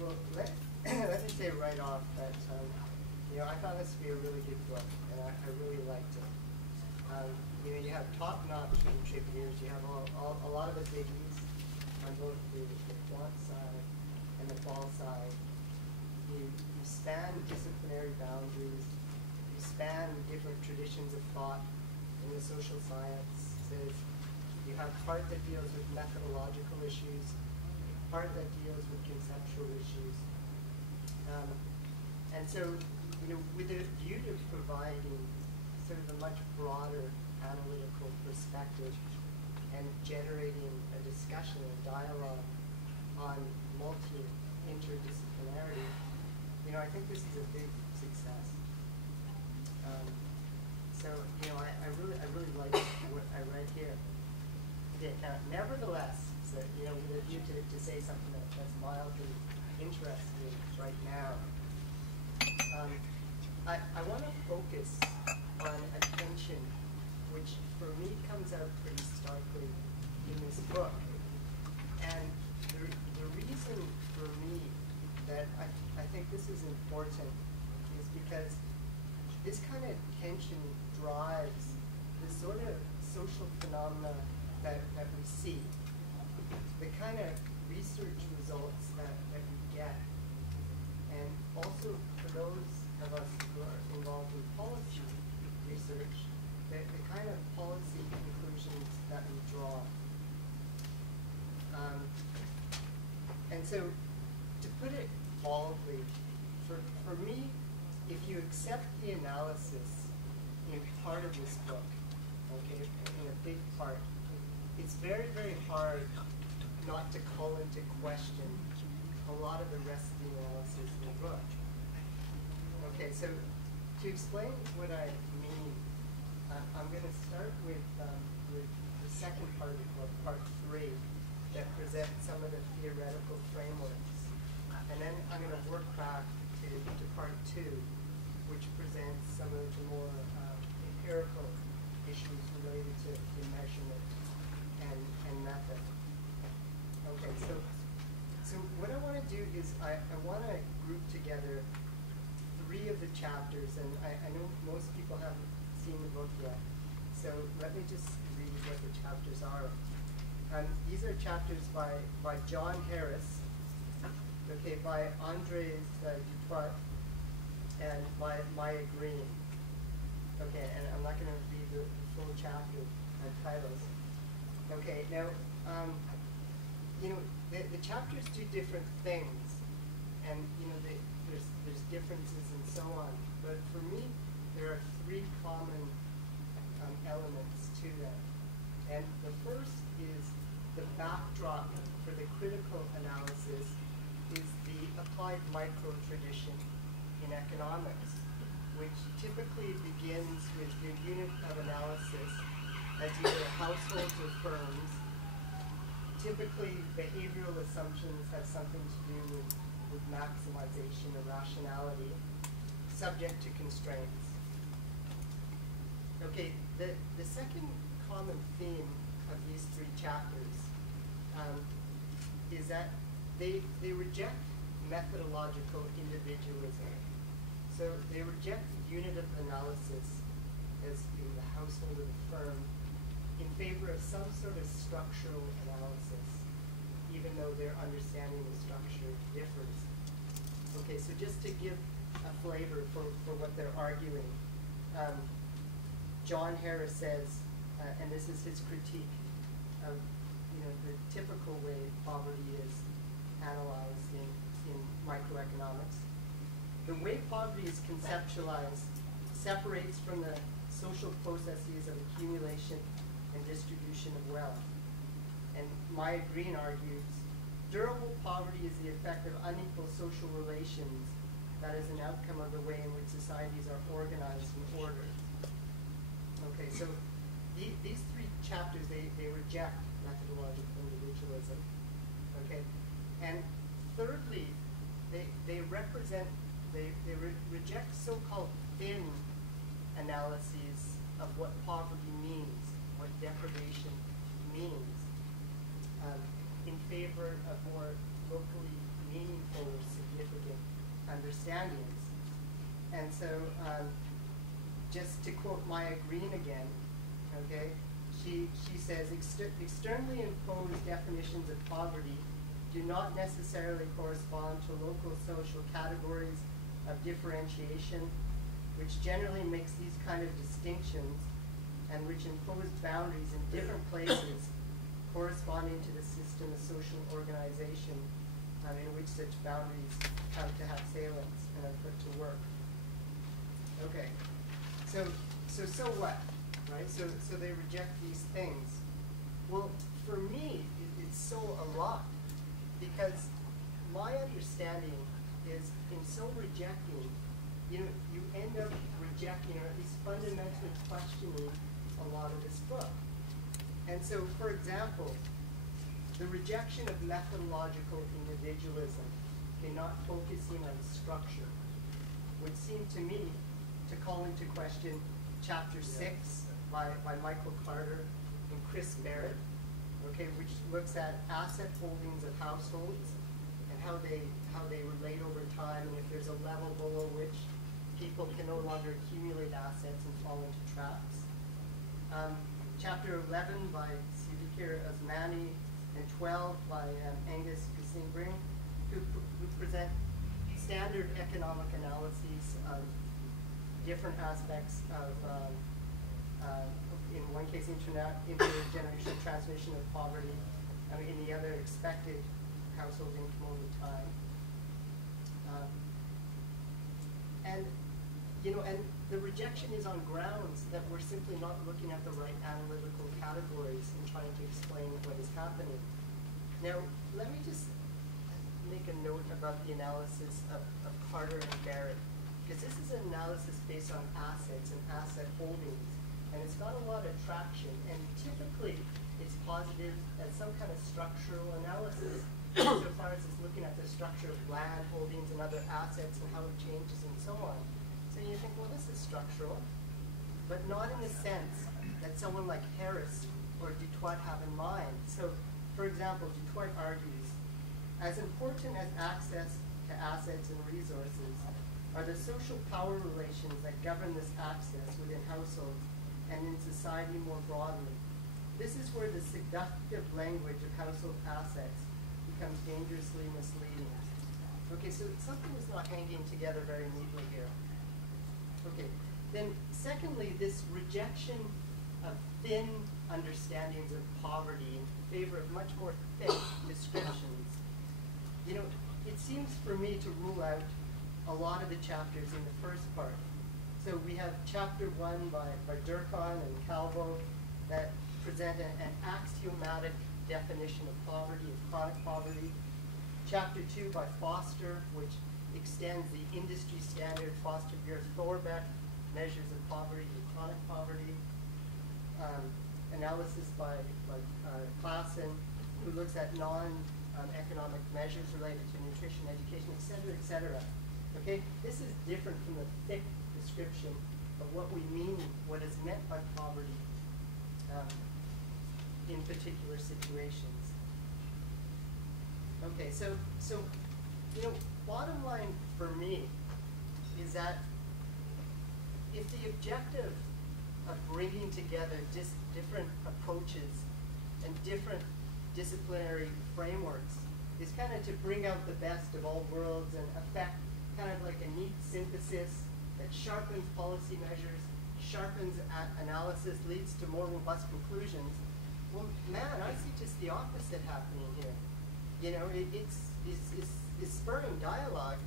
well, let me say right off that I found this to be a really good book, and I really liked it. You have top-notch contributors. You have a lot of the biggies on both the quant side and the qual side. You span disciplinary boundaries. You span different traditions of thought in the social sciences. You have part that deals with methodological issues, part that deals with conceptual issues. And so, with a view to providing sort of a much broader analytical perspective and generating a discussion, a dialogue on interdisciplinarity, I think this is a big success. So, I really like what I read here. Okay, now, nevertheless, so, with a view to say something that's mildly interesting right now, I want to focus on a tension which, for me, comes out pretty starkly in this book. And the reason for me that I think this is important is because this kind of tension drives the sort of social phenomena that we see, the kind of research results that we get, and also for those of us who are involved in policy research, the kind of policy conclusions that we draw. And so, to put it baldly, for me, if you accept the analysis in part of this book, okay, in a big part, it's very, very hard not to call into question a lot of the rest of the analysis in the book. Okay, so to explain what I mean, I'm going to start with the second part of the book, part 3, that presents some of the theoretical frameworks. And then I'm going to work back to part 2, which presents some of the more empirical issues related to measurement and method. Okay, so what I want to do is I want to group together 3 of the chapters, and I know most people haven't seen the book yet, so let me just read what the chapters are. These are chapters by John Harris, okay, by Andres Duprat, and by Maya Green. Okay, and I'm not going to read the full chapter titles. Okay, now, the chapters do different things, and there's differences and so on. But for me, there are 3 common elements to them. And the first is the backdrop for the critical analysis is the applied micro-tradition in economics, which typically begins with the unit of analysis as either households or firms. Typically, behavioral assumptions have something to do with maximization or rationality, subject to constraints. Okay, the second common theme of these 3 chapters is that they reject methodological individualism. So they reject the unit of analysis as the household or the firm in favor of some sort of structural analysis, even though their understanding of structure differs. Okay, so just to give a flavor for what they're arguing, John Harris says, and this is his critique of the typical way poverty is analyzed in microeconomics. The way poverty is conceptualized separates from the social processes of accumulation and distribution of wealth. And Maya Green argues, durable poverty is the effect of unequal social relations that is an outcome of the way in which societies are organized and ordered. Okay, so these 3 chapters, they reject methodological individualism. Okay, and thirdly, they reject so-called thin analyses of what poverty means, what deprivation means, in favor of more locally meaningful or significant understandings. And so, just to quote Maya Green again, okay, she says, externally imposed definitions of poverty do not necessarily correspond to local social categories of differentiation, which generally makes these kind of distinctions and which impose boundaries in different places corresponding to the system of social organization in which such boundaries come to have salience and are put to work. Okay, so what, right? So they reject these things. Well, for me, it's so a lot, because my understanding is in so rejecting, you end up rejecting, or at least fundamentally questioning a lot of this book. And so, for example, the rejection of methodological individualism, okay, not focusing on structure, would seem to me to call into question chapter 6 by Michael Carter and Chris Barrett, okay, which looks at asset holdings of households and how they relate over time, and if there's a level below which people can no longer accumulate assets and fall into traps. Chapter 11 by Sudhakar Osmani and 12 by Angus Gissing-Bring, who present standard economic analyses of different aspects of, in one case, intergenerational transmission of poverty, in the other, expected household income over time. And the rejection is on grounds that we're simply not looking at the right analytical categories and trying to explain what is happening. Now, let me just make a note about the analysis of Carter and Barrett, because this is an analysis based on assets and asset holdings, and it's got a lot of traction, and typically it's positive as some kind of structural analysis, so far as it's looking at the structure of land holdings and other assets and how it changes and so on. So you think, well, this is structural, but not in the sense that someone like Harris or Dutoit have in mind. So, for example, Dutoit argues, as important as access to assets and resources are the social power relations that govern this access within households and in society more broadly. This is where the seductive language of household assets becomes dangerously misleading. Okay, so something is not hanging together very neatly here. Okay, then secondly, this rejection of thin understandings of poverty in favor of much more thick descriptions. It seems for me to rule out a lot of the chapters in the first part. So we have chapter 1 by Durkheim and Calvo that present an axiomatic definition of poverty, of chronic poverty. Chapter 2 by Foster, which extends the industry standard Foster-Beer-Thorbeck measures of poverty to chronic poverty. Analysis by Klassen, who looks at non-economic measures related to nutrition, education, et cetera, okay? This is different from the thick description of what we mean, what is meant by poverty in particular situations. Okay, so bottom line for me is that if the objective of bringing together different approaches and different disciplinary frameworks is kind of to bring out the best of all worlds and affect kind of like a neat synthesis that sharpens policy measures, sharpens analysis, leads to more robust conclusions, well, man, I see just the opposite happening here. It's spurring dialogue,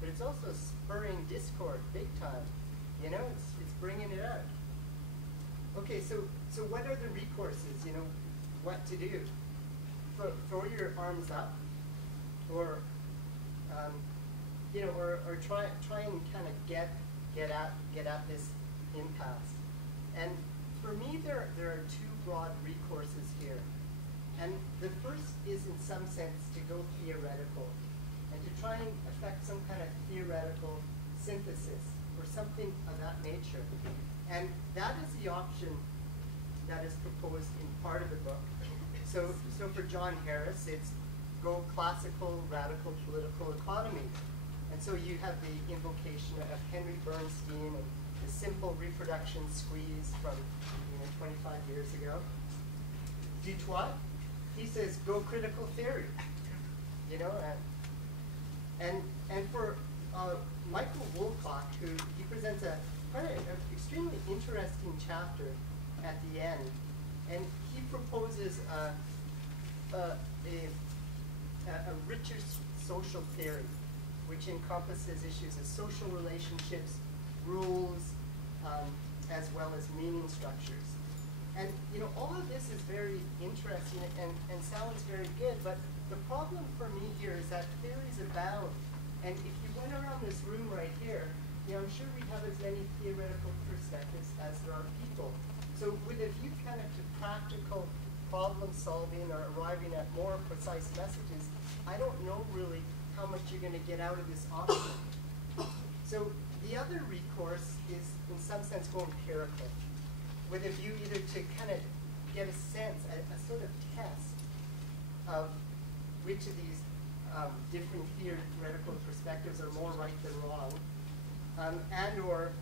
but it's also spurring discord big time. It's bringing it out. Okay, so what are the recourses? What to do? Throw your arms up, or or try and kind of get at this impasse. And for me, there are two broad recourses here. And the first is, in some sense, to go theoretical and to try and affect some kind of theoretical synthesis or something of that nature. And that is the option that is proposed in part of the book. So for John Harris, it's go classical, radical political economy. And so you have the invocation of Henry Bernstein and the simple reproduction squeeze from 25 years ago. Du Toit, he says, go critical theory. And for Michael Woolcock, who he presents an extremely interesting chapter at the end, and he proposes a richer social theory, which encompasses issues of social relationships, rules, as well as meaning structures. And all of this is very interesting and sounds very good, but the problem for me here is that theories abound. And if you went around this room right here, I'm sure we'd have as many theoretical perspectives as there are people. So with a view kind of to practical problem solving or arriving at more precise messages, I don't know really how much you're going to get out of this option. So the other recourse is, in some sense, go empirical, with a view either to kind of get a sense, a sort of test of which of these different theoretical perspectives are more right than wrong, and or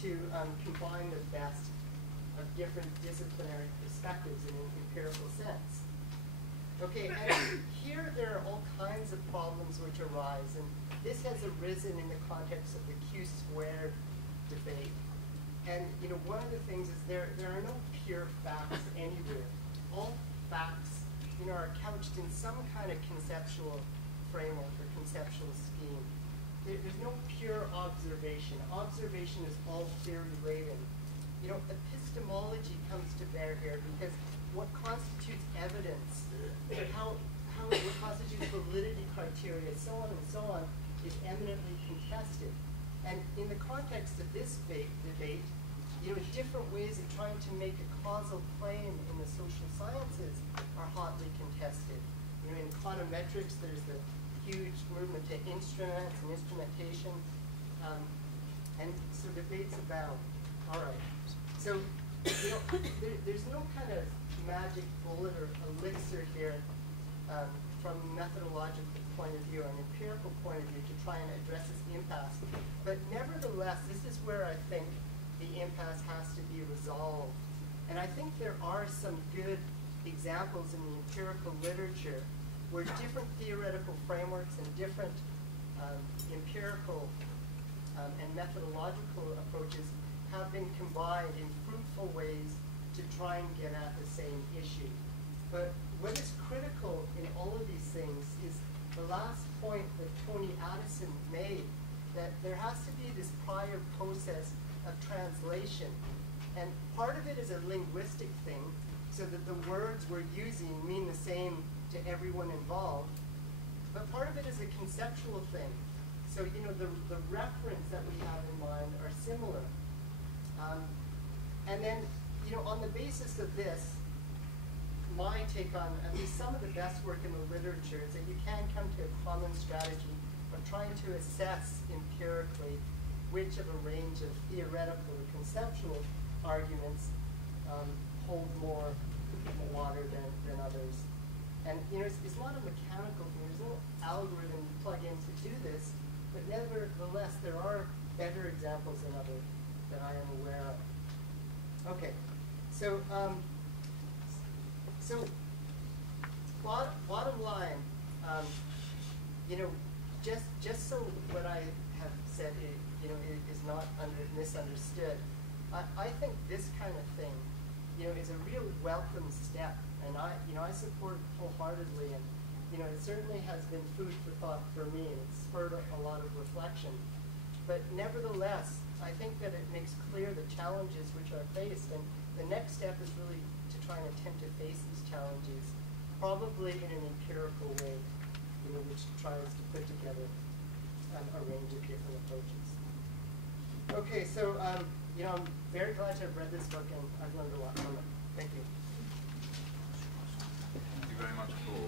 to combine the best of different disciplinary perspectives in an empirical sense. Okay, and here there are all kinds of problems which arise, and this has arisen in the context of the Q-squared debate. And one of the things is there are no pure facts anywhere. All facts are couched in some kind of conceptual framework or conceptual scheme. There's no pure observation. Observation is all theory-laden. Epistemology comes to bear here because what constitutes evidence, what constitutes validity criteria, so on and so on, is eminently contested. And in the context of this debate, different ways of trying to make a causal claim in the social sciences are hotly contested. In econometrics, there's the huge movement to instruments and instrumentation, and so debates abound. All right. So, there's no kind of magic bullet or elixir here from a methodological point of view, an empirical point of view, to try and address this impasse. But nevertheless, this is where I think the impasse has to be resolved. And I think there are some good examples in the empirical literature where different theoretical frameworks and different empirical and methodological approaches have been combined in fruitful ways to try and get at the same issue. But what is critical in all of these things is the last point that Tony Addison made, that there has to be this prior process of translation. And part of it is a linguistic thing, so that the words we're using mean the same to everyone involved. But part of it is a conceptual thing. So, the reference that we have in mind are similar. And then, on the basis of this, my take on at least some of the best work in the literature is that you can come to a common strategy of trying to assess empirically which of a range of theoretical or conceptual arguments hold more water than others. And it's not a mechanical thing. There's no algorithm you plug in to do this, but nevertheless, there are better examples than others that I am aware of. Okay, so bottom line, just so what I have said is not misunderstood, I think this kind of thing, is a real welcome step, and I support it wholeheartedly, and it certainly has been food for thought for me. It's spurred a lot of reflection, but nevertheless, I think that it makes clear the challenges which are faced, and the next step is really to try and attempt to face these challenges, probably in an empirical way, which tries to put together a range of different approaches. Okay, so I'm very glad to have read this book, and I've learned a lot from it. Thank you. Thank you very much, Paul.